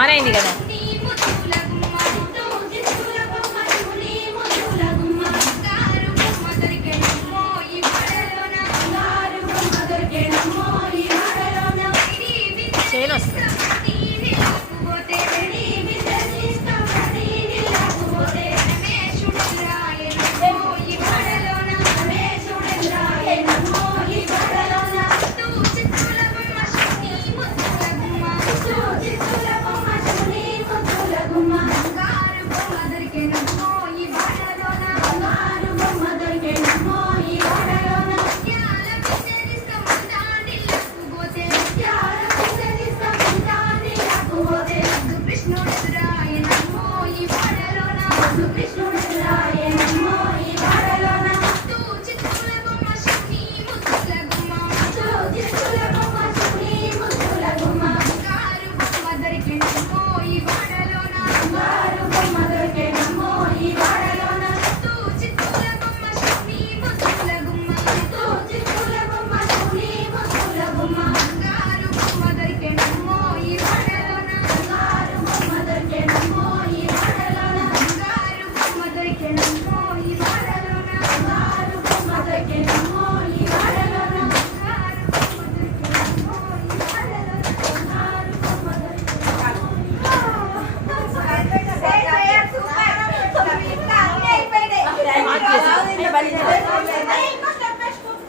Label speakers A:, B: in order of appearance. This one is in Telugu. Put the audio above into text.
A: ఆన్ అయింది కదా.
B: చేయను వస్తుంది.
A: valiente.